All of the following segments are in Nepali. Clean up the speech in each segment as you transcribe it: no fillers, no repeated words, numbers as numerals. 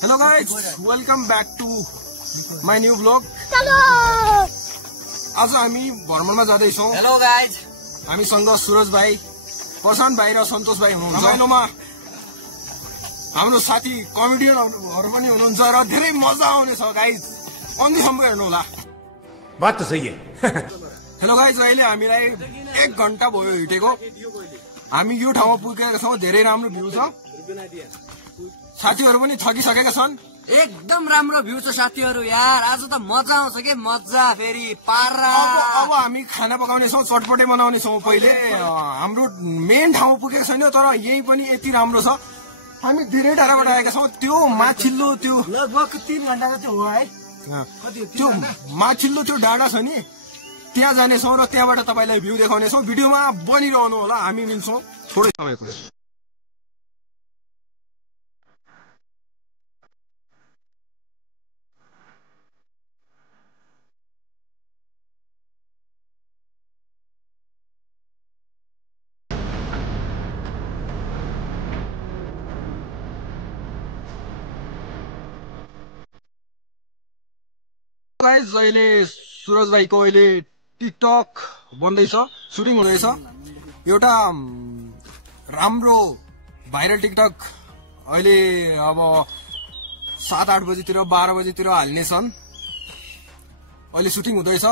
Hello guys, welcome back to my new vlog. आज हामी भ्रमणमा जाँदै छौं. Hello guys. हामीसँग सुरज भाइ, प्रशान्त भाइ र सन्तोष भाइ हुनुहुन्छ. रमाइलोमा हाम्रो साथी कमेडियनहरु पनि हुनुहुन्छ र धेरै मजा आउने छ गाइज. अन्तिमसम्म हेर्नु होला. बात त सही है. हेलो गाइज, अहिले हामीलाई 1 घण्टा भयो हिटेको. हामी यो ठाउँमा पुगेका छौं. धेरै राम्रो भ्यू छ. साथीहरु पनि थकिसकेका छन्. एकदम राम्रो भ्यू छ साथीहरु यार. आज त मजा आउँछ के मजा फेरि पारा. अब हामी खाना पकाउने छौं, चटपटे बनाउने छौं. पहिले हाम्रो मेन ठाउँ पुगेको छैन तर यही पनि यति राम्रो छ. हामी धेरै टाढाबाट आएका छौं. त्यो माथिल्लो त्यो लगभग 3 घण्टा जति हो है. त्यो माथिल्लो त्यो डाँडा छ नि, त्यहाँ जानेछौँ र त्यहाँबाट तपाईलाई भ्यू देखाउनेछौँ. भिडियोमा बनिरहनु होला. हामी मिल्छौँ थोरै समयको. गाइज, अहिले सुरज भाइको अहिले टिकटक बन्दैछ, सुटिङ हुँदैछ. एउटा राम्रो भाइरल टिकटक अहिले अब 7-8 बजीतिर 12 बजीतिर हाल्नेछन्. अहिले सुटिङ हुँदैछ.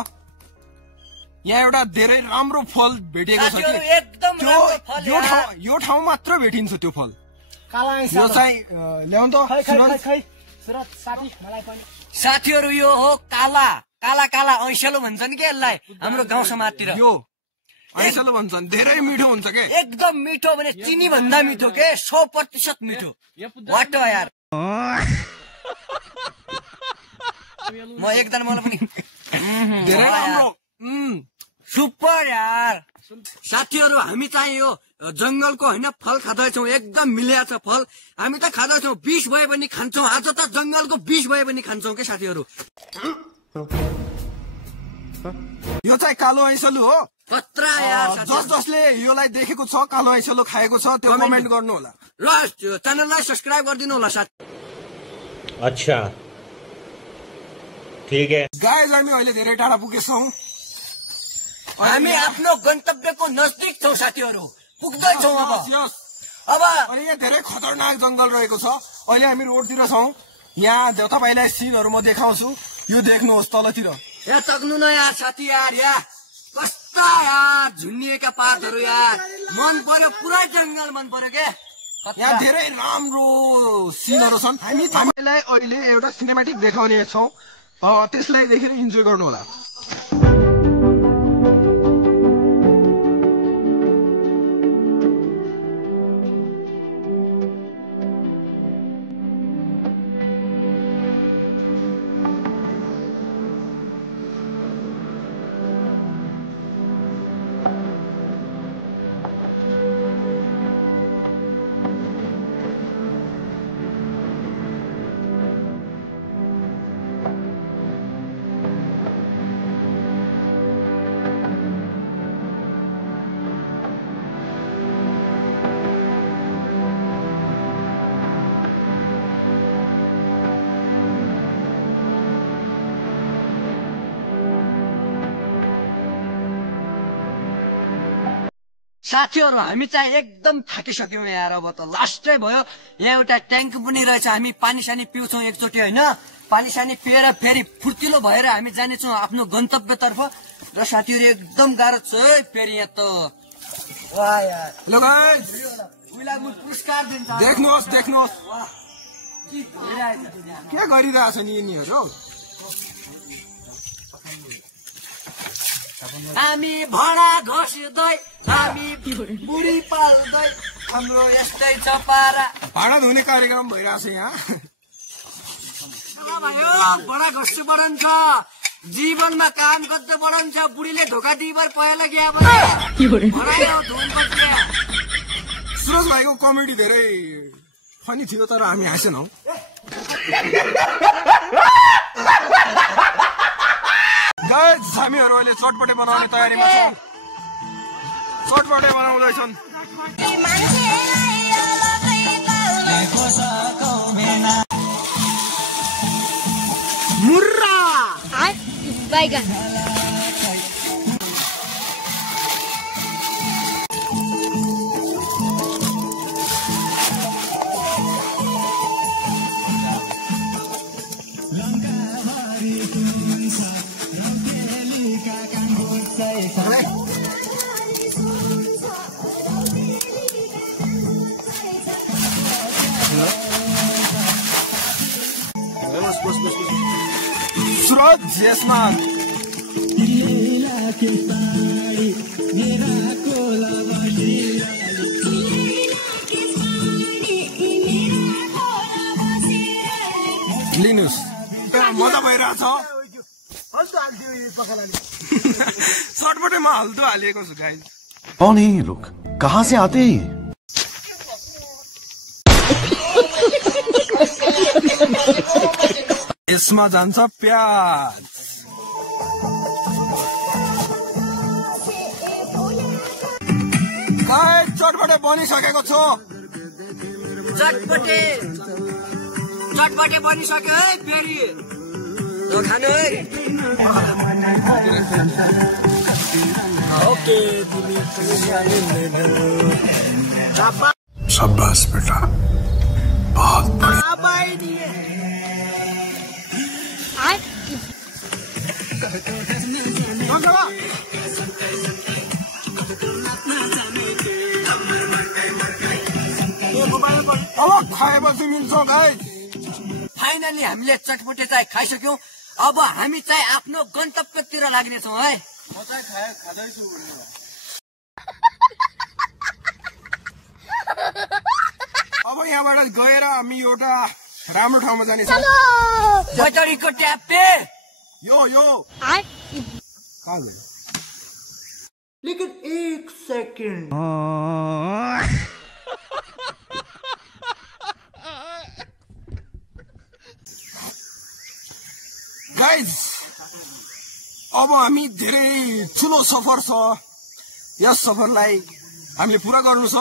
यहाँ एउटा धेरै राम्रो फल भेटिएको छ कि यो ठाउँ मात्र भेटिन्छ त्यो फल. यो चाहिँ ल्याउन त साथीहरु यो हो काला काला काला ऐसेलो भन्छन् के यसलाई हाम्रो गाउँ समाजतिर. यो ऐसेलो भन्छन्. धेरै मिठो हुन्छ के. एकदम मिठो भने चिनी भन्दा मिठो के. 100% मिठो. वाटो यार. म एकजना मलाई पनि धेरै राम्रो. सुपर यार. साथीहरु हामी चाहिँ यो जंगलको हैन फल खाँदैछौँ. एकदम मिल्या छ फल. हामी त खाँदैछौँ. विष भए पनि खान्छौँ. आज त जंगलको विष भए पनि खान्छौँ के साथीहरु. यो चाहिँ कालो ऐसेलो हो. खतरा यार. जसले योलाई देखेको छ, कालो ऐसेलो खाएको छ, त्यो कमेन्ट गर्नु होला र च्यानललाई सब्स्क्राइब गरिदिनु होला साथी. अच्छा ठीक है गाइज, हामी अहिले धेरै टाढा पुगेछौँ. हामी आफ्नो गन्तव्यको नजदिक छौँ साथीहरु. पुग्दैछौँ अब. अनि यहाँ धेरै खतरनाक जंगल रहेको छ. अहिले हामी रोडतिर छौँ. यहाँ तपाईँलाई सिनहरु म देखाउँछु. यो देख्नुहोस् तलतिर. यहाँ तक्नु न यार साथी यार. यहाँ कस्ता यार झुन्निएका पातहरु यार. मन पर्यो. पुरै जंगल मन पर्यो के. यहाँ धेरै राम्रो सिनहरु छन्. हामी तपाईँलाई अहिले एउटा सिनेमेटिक देखाउने छौँ. त्यसलाई देखेर इन्जोय गर्नु होला. साथीहरु हामी चाहिँ एकदम थाकिसक्यौं यार. अब त लास्टै भयो. यहाँ एउटा ट्याङ्क पनि रहेछ. हामी पानी सानी पिउँछौँ एकचोटि होइन. पानी सानी पिएर फेरि फुर्तिलो भएर हामी जानेछौँ आफ्नो गन्तव्यतर्फ. र साथीहरु एकदम गाह्रो छ है फेरि यहाँ त. वाह यार. हेलो गाइज, पुरस्कार दिन्छ. देख्नुहोस् के गरिरहेछ नि यिनीहरू. हामी भडा घोस्दै, हामी बुढी पाल्दै, हाम्रो यस्तै छ पारा. भाडा धुने कार्यक्रम भइरहेछ यहाँ. भडा घोस्नु बढन्छ. जीवनमा काम गर्दै बढन्छ. बुढीले धोका दिइबार पहिला गया सुरज भाइको कमेडी धेरै फनी थियो तर हामी हाँसेनौँ. गाइज, हामीहरू अहिले चटपटे बनाउने तयारीमा छौँ. चटपटे बनाउँदैछन्. बैगन सुरज यसमा लिनुस् मजा भइरहेछ सर्टपटै म हल्दो हालिएको छु गाइस। कौन है ये लोग? कहाँ से आते हैं ये? यसमा जान्छ प्याज। चटपटे बनिसकेको छु। चटपटे बनिसक्यो है फेरि खानु है। ओके शाबाश बेटा बहुत बढ़िया। अब खाएपछि मिल्छ गाइस। फाइनली हामीले चटपटे चाहिँ खाइसक्यौं। अब हामी चाहिँ आफ्नो गन्तव्यतिर लाग्नेछौँ है। म चाहिँ खाँदैछु। अब यहाँबाट गएर हामी एउटा राम्रो ठाउँमा जानेछौँ। बैतडीको ट्यापे यो कहाँ गयो? लेकिन एक सेकंड गाइज अब हामी धेरै ठुलो सफर छ। यस सफरलाई हामीले पूरा गर्नु छ।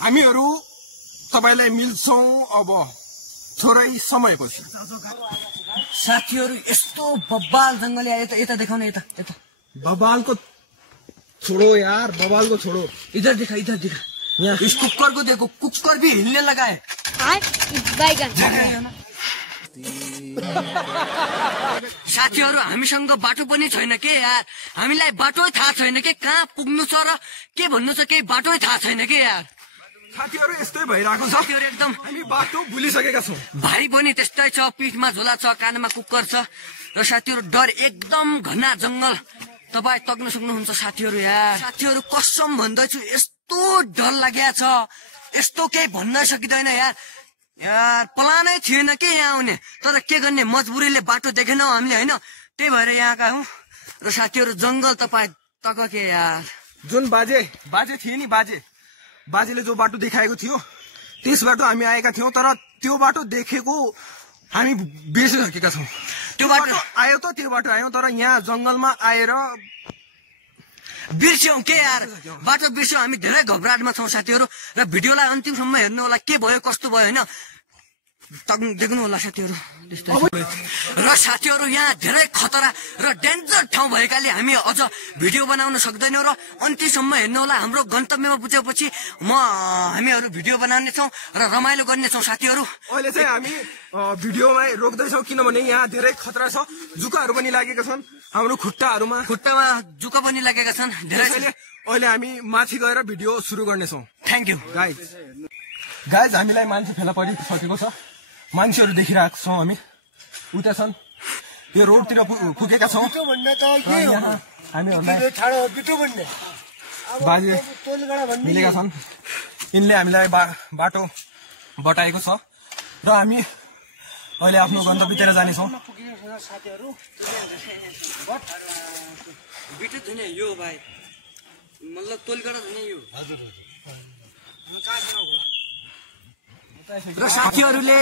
हामीहरू तपाईलाई मिल्छौं अब थोरै समयपछि। साथीहरू यस्तो बब्बाल जंगली आयो। यता देखाउन यता बबाल को छोड़ो यार, बबाल को छोड़ो। इधर दिखा यहाँ। इस कुकर को देखो, कुकर भी हिलने लगा है। बैगन साथीहरू हामीसँग बाटो पनि छैन के यार। हामीलाई बाटो थाहा छैन के कहाँ पुग्नु छ र के भन्नु छ, केही बाटो थाहा छैन के यार। साथीहरू यस्तै भइरहेको छ। साथीहरू एकदम हामी बाटो भुलिसकेका छौं। भाइ पनि त्यस्तै छ, पिठमा झोला छ, कानमा कुकर छ र साथीहरू डर एकदम घना जंगल तपाईँ तक्न सक्नुहुन्छ साथीहरू यार। साथीहरू कसम भन्दैछु यस्तो डर लागेको छ, यस्तो केही भन्न सकिँदैन यार। प्लानै थिएन के यहाँ आउने, तर के गर्ने मजबुरीले बाटो देखेनौ हामीले होइन, त्यही भएर यहाँ आएका हौ। र साथीहरू जंगल तपाईँ तक के यार। जुन बाजे थिए नि, बाजेले जो बाटो देखाएको थियो त्यस बाटो हामी आएका थियौं, तर त्यो बाटो देखेको हामी बिर्सिसकेका छौं। त्यो बाटो आयो त त्यो बाटो आयो, तर यहाँ जंगलमा आएर बिर्स्यौं के यार। बाटो बिर्स्यौं, हामी धेरै घबराहटमा छौं साथीहरू। र भिडियोलाई अन्तिमसम्म हेर्नु होला, के भयो कस्तो भयो होइन, देख्नु होला साथीहरू। र साथीहरू यहाँ धेरै खतरा र डेन्जर ठाउँ भएकाले हामी अझ भिडियो बनाउन सक्दैनौँ र अन्तिमसम्म हेर्नु होला। हाम्रो गन्तव्यमा पुगेपछि हामीहरू भिडियो बनाउनेछौँ र रमाइलो गर्नेछौँ साथीहरू। अहिले चाहिँ हामी भिडियोमा रोक्दैछौँ किनभने यहाँ धेरै खतरा छ। जुकाहरू पनि लागेका छन् हाम्रो खुट्टामा जुका पनि लागेका छन् धेरै। अहिले हामी माथि गएर भिडियो सुरु गर्नेछौँ। Thank you guys. हामीलाई मान्छे फेला परिसकेको छ, मान्छेहरू देखिरहेको छौँ हामी। उता छन्, यो रोडतिर पुगेका छौँ। बाजे मिलेका छन्, यिनले हामीलाई बाटो बताएको छ र हामी अहिले आफ्नो गन्तव्यतिर जानेछौँ। र साथीहरूले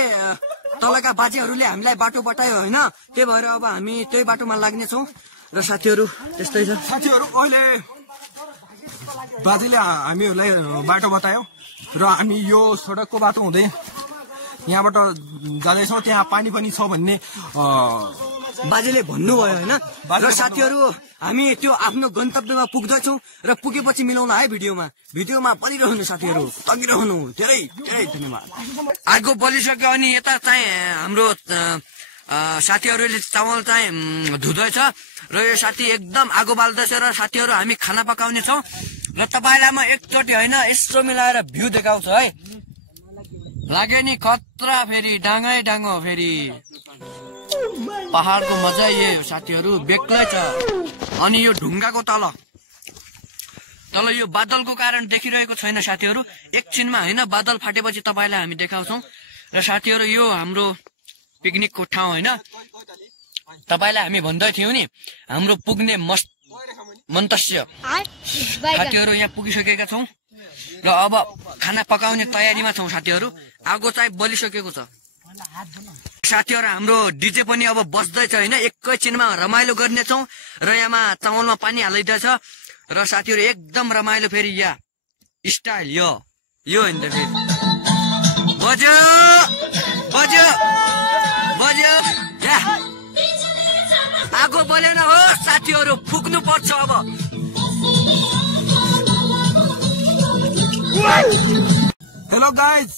तलका बाजेहरूले हामीलाई बाटो बतायो होइन, त्यही भएर अब हामी त्यही बाटोमा लाग्नेछौँ। र साथीहरू त्यस्तै छ। साथीहरू अहिले बाजेले हामीहरूलाई बाटो बतायो र हामी यो सडकको बाटो हुँदै यहाँबाट जाँदैछौँ। त्यहाँ पानी पनि छ भन्ने बाजेले भन्नुभयो होइन र साथीहरू हामी त्यो आफ्नो गन्तव्यमा पुग्दैछौँ र पुगेपछि मिलाउला है भिडियोमा बलिरहनु साथीहरू तगिरहनु धेरै धेरै धन्यवाद। आगो बलिसक्यो अनि यता चाहिँ हाम्रो साथीहरूले चामल चाहिँ धुँदैछ र यो साथी एकदम आगो बाल्दैछ र साथीहरू हामी खाना पकाउने छौँ र तपाईँलाई म एकचोटि होइन यस्तो मिलाएर भ्यू देखाउँछु है। लाग्यो नि खतरा फेरि डाँगै डाँगो फेरि पहाडको मजा यही हो साथीहरू बेग्लै छ। अनि यो ढुङ्गाको तल यो बादलको कारण देखिरहेको छैन साथीहरू एकछिनमा होइन बादल फाटेपछि तपाईँलाई हामी देखाउँछौँ र साथीहरू यो हाम्रो पिकनिकको ठाउँ होइन तपाईँलाई हामी भन्दै थियौँ नि हाम्रो पुग्ने मन्तस्य साथीहरू यहाँ पुगिसकेका छौँ र अब खाना पकाउने तयारीमा छौँ साथीहरू। आगो चाहिँ बलिसकेको छ साथीहरू हाम्रो डिजे पनि अब बस्दैछ होइन एकैछिनमा रमाइलो गर्नेछौँ र यहाँमा चामलमा पानी हालिँदैछ र साथीहरू एकदम रमाइलो फेरि यहाँ स्टाइल यो होइन त फेरि बज्यो बज्यो बज्यो आगो बलेन हो साथीहरू फुक्नु पर्छ अब। हेलो गाइज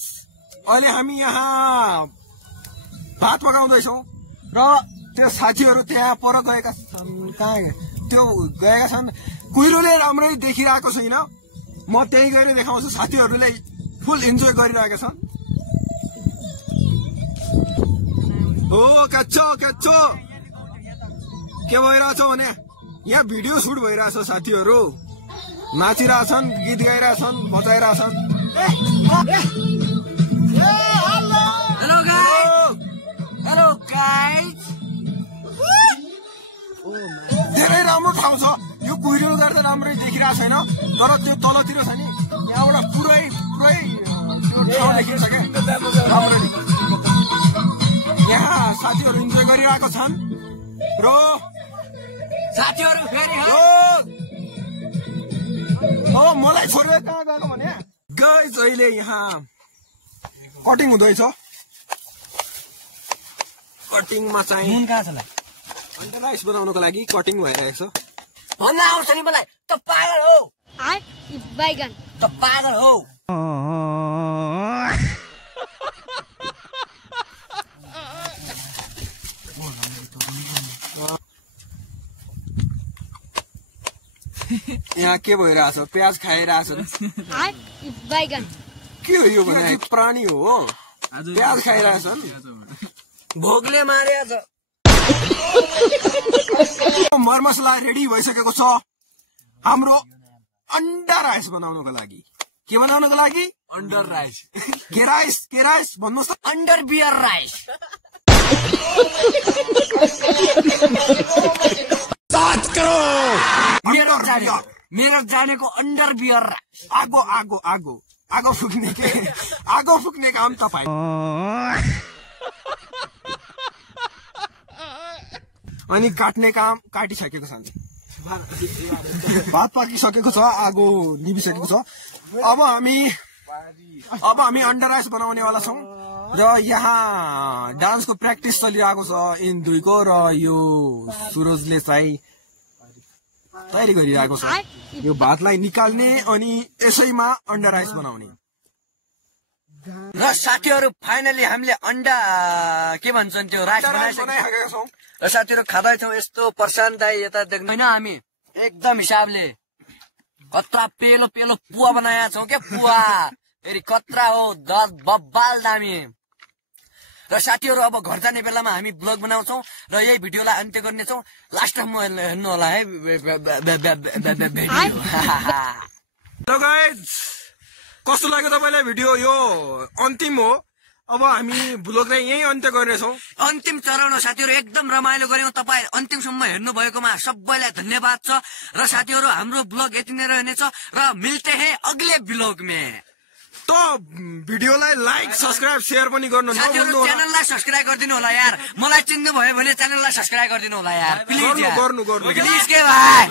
अहिले हामी यहाँ भात पकाउँदैछौँ र त्यो साथीहरू त्यहाँ पर गएका छन् कहाँ त्यो गएका छन् कुहिरोले राम्ररी देखिरहेको छैन म त्यही गएर देखाउँछु साथीहरूले फुल इन्जोय गरिरहेका छन्। हो क्याचो के भइरहेछ भने यहाँ भिडियो सुट भइरहेछ साथीहरू नाचिरहेछन् गीत गाइरहेछन् बजाइरहेछन्। हेलो गाइज धेरै राम्रो ठाउँ छ यो कुहिरो गर्दा राम्ररी देखिरहेको छैन तर त्यो तलतिर छ नि यहाँबाट पुरै ठाउँ देखिन्छ क्या राम्ररी। यहाँ साथीहरू इन्जोय गरिरहेको छन् र साथीहरू फेरि मलाई छोडेर कहाँ गएको भने गाइज अहिले यहाँ कटिङ हुँदैछ। कटिङमा चाहिँ अन्डर राइस बनाउनको लागि कटिङ भइरहेको छ। भन्न आउँछ नि मलाई त पागल हो बैगन त पागल हो। यहाँ के भइरहेछ प्याज खाइरहेछ बैगन के हो यो भने प्राणी हो प्याज खाइरहेछन् भोगले मारेछ। मरमसला रेडी भइसकेको छ हाम्रो अन्डा राइस बनाउनको लागि। के बनाउनको लागि? Under rice. के राइस भन्नुहोस् त। Under beer rice. मेरो जानेको अन्डर बियर राइस। आगो फुक्ने काम तपाईँ। अनि काट्ने काम काटिसकेको छ भात पाकिसकेको छ आगो निभिसकेको छ। अब हामी अन्डा राइस बनाउनेवाला छौँ र यहाँ डान्सको प्र्याक्टिस चलिरहेको छ इन दुईको र यो सुरजले चाहिँ तयारी गरिरहेको छ यो भातलाई निकाल्ने अनि यसैमा अन्डा राइस बनाउने। र साथीहरू फाइनली हामीले अन्डा के भन्छन् त्यो राइस बनाइसकेका छौँ र साथीहरू खाँदैछौँ। यस्तो प्रशान्त दाई यता देख्नु होइन हामी एकदम हिसाबले कत्रा पेलो पुवा बनाएका छौँ क्या पुवा फेरि कत्रा हो बब्बाल दामी। र साथीहरू अब घर जाने बेलामा हामी ब्लग बनाउँछौँ र यही भिडियोलाई अन्त्य गर्नेछौँ। लास्टमा हेर्नु होला है कस्तो लाग्यो तपाईँलाई भिडियो? यो अन्तिम हो अब हामी ब्लगलाई यही अन्त्य गर्नेछौँ। अन्तिम चरण हो साथीहरू एकदम रमाइलो गऱ्यौँ। तपाईँ अन्तिमसम्म हेर्नु भएकोमा सबैलाई धन्यवाद छ र साथीहरू हाम्रो ब्लग यति नै रहनेछ र मिल्ते हैं अगले ब्लग में। तो भिडियोलाई लाइक सब्सक्राइब शेयर पनि गर्नु साथीहरू च्यानललाई सब्स्क्राइब गरिदिनु होला यार। मलाई चिन्नु भयो भने च्यानललाई सब्स्क्राइब गरिदिनु होला यार प्लिज। गर्नु प्लिज के भाइ।